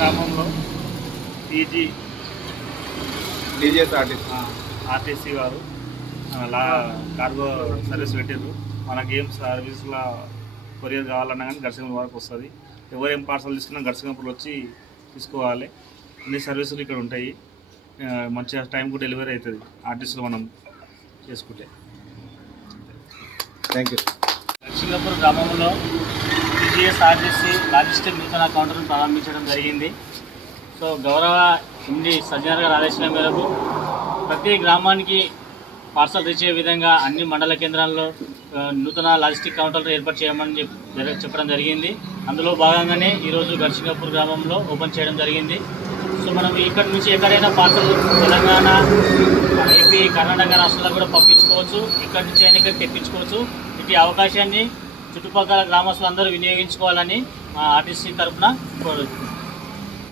గ్రామంలో TG RTC వారు cargo service పెట్టారు. మనకి ఏం సర్వీస్లో కొరియర్ కావాలన్నా కానీ గడిచినప్పుడు వరకు వస్తుంది. ఎవరేం పార్సల్ తీసుకున్నా గడిచినప్పుడు వచ్చి తీసుకోవాలి. అన్ని సర్వీసులు ఇక్కడ ఉంటాయి. మంచిగా టైంకు డెలివరీ అవుతుంది ఆర్టీసీలో మనం చేసుకుంటే. Thank you. సింగపూర్ గ్రామంలో టీజీఎస్ఆర్టీసీ లాజిస్టిక్ నూతన కౌంటర్ను ప్రారంభించడం జరిగింది. సో గౌరవ ఎండి సజ్జనర్ గారి ఆదేశాల మేరకు ప్రతి గ్రామానికి పార్సల్ రీచ్ అయ్యే విధంగా అన్ని మండల కేంద్రాల్లో నూతన లాజిస్టిక్ కౌంటర్లు ఏర్పాటు చేయమని చెప్పడం జరిగింది. అందులో భాగంగానే ఈరోజు గర్సింగపూర్ గ్రామంలో ఓపెన్ చేయడం జరిగింది. సో మనం ఇక్కడ నుంచి ఎక్కడైనా పార్సల్ తెలంగాణ, ఏపీ, కర్ణాటక రాష్ట్రాలకు కూడా పంపించుకోవచ్చు. ఇక్కడ నుంచి అయినా ఇక్కడ తెప్పించుకోవచ్చు. ఇటు అవకాశాన్ని చుట్టుపక్కల గ్రామస్తులందరూ వినియోగించుకోవాలని మా ఆర్టీసీ తరఫున కోరుతున్నాం.